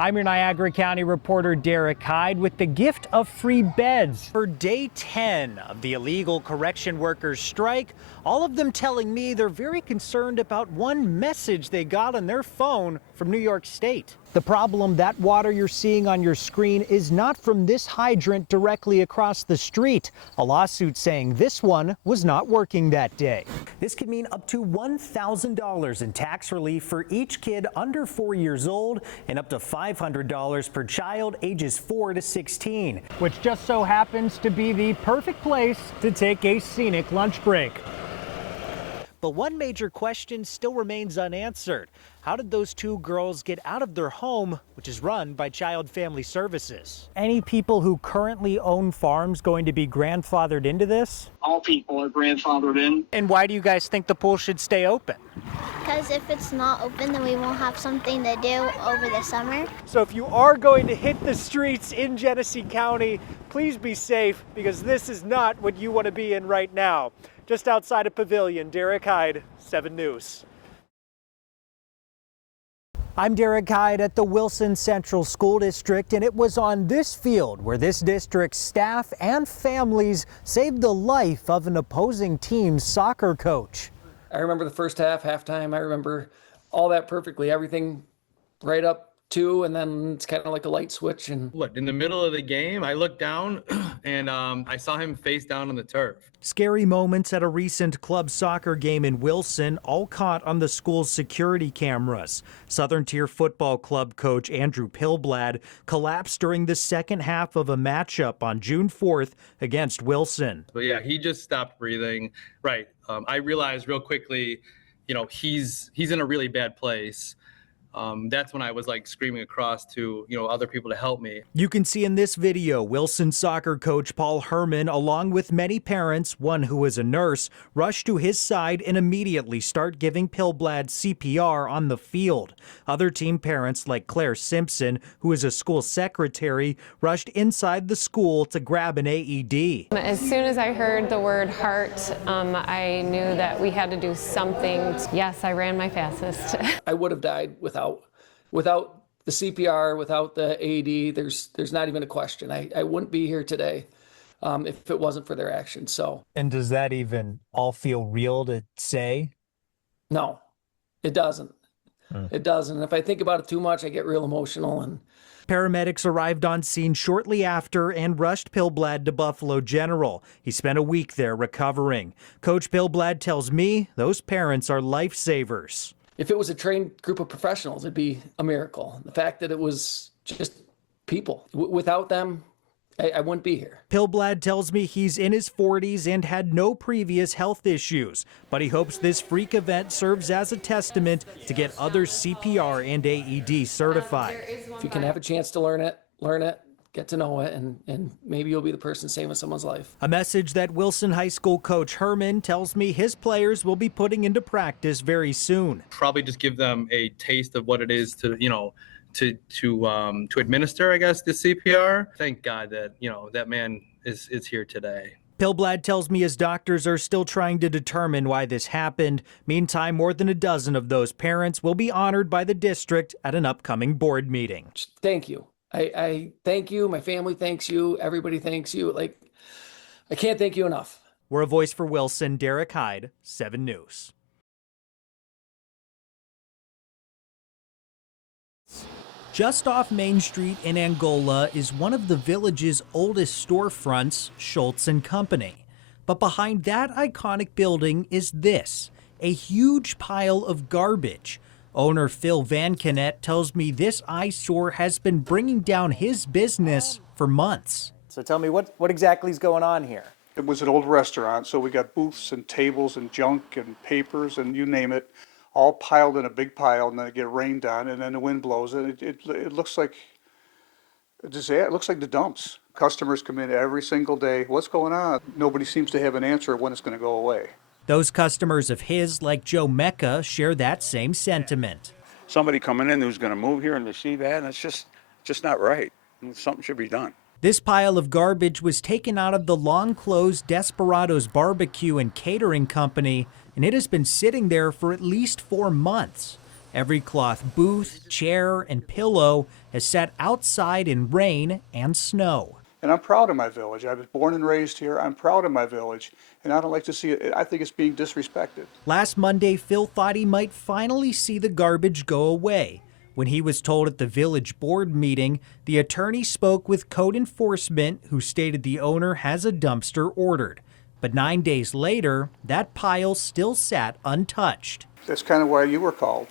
I'm your Niagara County reporter Derek Heid with the gift of free beds. For day 10 of the illegal correction workers strike, all of them telling me they're very concerned about one message they got on their phone from New York State. The problem, that water you're seeing on your screen is not from this hydrant directly across the street. A lawsuit saying this one was not working that day. This could mean up to $1,000 in tax relief for each kid under 4 years old and up to $500 per child ages 4 to 16, which just so happens to be the perfect place to take a scenic lunch break. But one major question still remains unanswered. How did those two girls get out of their home, which is run by Child Family Services? Any people who currently own farms going to be grandfathered into this? All people are grandfathered in. And why do you guys think the pool should stay open? Because if it's not open, then we won't have something to do over the summer. So if you are going to hit the streets in Genesee County, please be safe, because this is not what you want to be in right now. Just outside of Pavilion, Derek Heid, 7 News. I'm Derek Heid at the Wilson Central School District, and it was on this field where this district's staff and families saved the life of an opposing team's soccer coach. I remember the first half, halftime. I remember all that perfectly, everything right up to, and then it's kind of like a light switch. And look, in the middle of the game, I looked down and I saw him face down on the turf. Scary moments at a recent club soccer game in Wilson, all caught on the school's security cameras. Southern Tier Football Club coach Andrew Pillblad collapsed during the second half of a matchup on June 4th against Wilson. But yeah, he just stopped breathing. Right. I realized real quickly, he's in a really bad place. That's when I was like screaming across to, other people to help me. You can see in this video, Wilson soccer coach Paul Herman, along with many parents, one who is a nurse, rush to his side and immediately start giving Pillblad CPR on the field. Other team parents like Claire Simpson, who is a school secretary, rushed inside the school to grab an AED. As soon as I heard the word heart, I knew that we had to do something. Yes, I ran my fastest. I would have died without the CPR, without the AED. There's not even a question. I wouldn't be here today if it wasn't for their actions. So. And does that even all feel real to say? No, it doesn't. It doesn't. If I think about it too much, I get real emotional. And paramedics arrived on scene shortly after and rushed Pillblad to Buffalo General. He spent a week there recovering. Coach Pillblad tells me those parents are lifesavers. If it was a trained group of professionals, it'd be a miracle. The fact that it was just people. Without them, I wouldn't be here. Pillblad tells me he's in his 40s and had no previous health issues, but he hopes this freak event serves as a testament to get others CPR and AED certified. If you can have a chance to learn it, get to know it, and maybe you'll be the person saving someone's life. A message that Wilson High School coach Herman tells me his players will be putting into practice very soon. Probably just give them a taste of what it is to administer, I guess, the CPR. Thank God that, that man is here today. Pillblad tells me his doctors are still trying to determine why this happened. Meantime, more than a dozen of those parents will be honored by the district at an upcoming board meeting. Thank you. I thank you. My family thanks you. Everybody thanks you. I can't thank you enough. We're a voice for Wilson. Derek Heid, 7 News. Just off Main Street in Angola is one of the village's oldest storefronts, Schultz & Company. But behind that iconic building is this, a huge pile of garbage. Owner Phil Van Kennett tells me this eyesore has been bringing down his business for months. So tell me, what exactly is going on here? It was an old restaurant, so we got booths and tables and junk and papers and you name it, all piled in a big pile, and then it get rained on, and then the wind blows, and it looks like it looks like the dumps. Customers come in every single day. What's going on? Nobody seems to have an answer when it's going to go away. Those customers of his, like Joe Mecca, share that same sentiment. Somebody coming in who's going to move here and they see that, and it's just not right. Something should be done. This pile of garbage was taken out of the long-closed Desperados Barbecue and Catering Company, and it has been sitting there for at least 4 months. Every cloth booth, chair, and pillow has sat outside in rain and snow. And I'm proud of my village. I was born and raised here. I'm proud of my village, and I don't like to see it. I think it's being disrespected. Last Monday, Phil thought he might finally see the garbage go away. When he was told at the village board meeting, the attorney spoke with code enforcement, who stated the owner has a dumpster ordered. But 9 days later, that pile still sat untouched. That's kind of why you were called.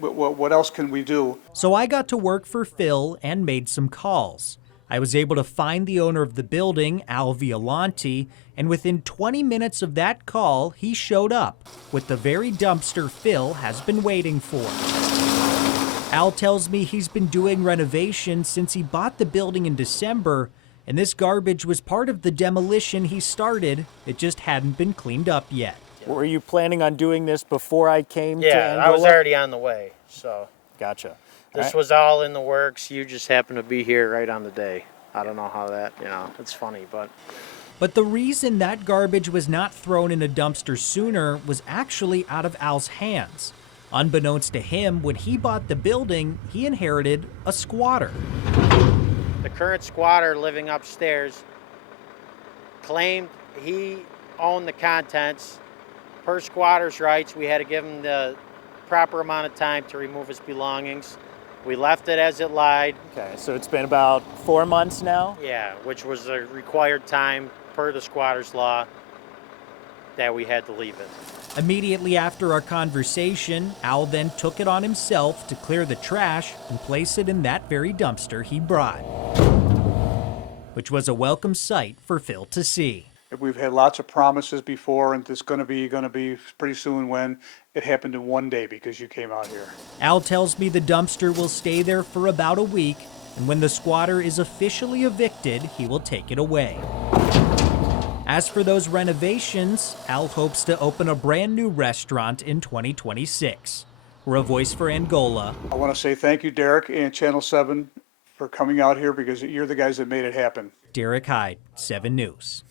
What else can we do? So I got to work for Phil and made some calls. I was able to find the owner of the building, Al Violanti, and within 20 minutes of that call, he showed up with the very dumpster Phil has been waiting for. Al tells me he's been doing renovations since he bought the building in December, and this garbage was part of the demolition he started. It just hadn't been cleaned up yet. Were you planning on doing this before I came to Yeah, Angola? I was already on the way, so Gotcha. this was all in the works. You just happened to be here right on the day. I don't know how that, it's funny, but... But the reason that garbage was not thrown in a dumpster sooner was actually out of Al's hands. Unbeknownst to him, when he bought the building, he inherited a squatter. The current squatter living upstairs claimed he owned the contents. Per squatter's rights, we had to give him the proper amount of time to remove his belongings. We left it as it lied. Okay, so it's been about 4 months now? Yeah, which was the required time per the squatter's law that we had to leave it. Immediately after our conversation, Al then took it on himself to clear the trash and place it in that very dumpster he brought, which was a welcome sight for Phil to see. We've had lots of promises before, and it's going to be pretty soon. When it happened in 1 day because you came out here. Al tells me the dumpster will stay there for about a week, and when the squatter is officially evicted, he will take it away. As for those renovations, Al hopes to open a brand new restaurant in 2026. We're a voice for Angola. I want to say thank you, Derek and Channel 7, for coming out here, because you're the guys that made it happen. Derek Heid, 7 News.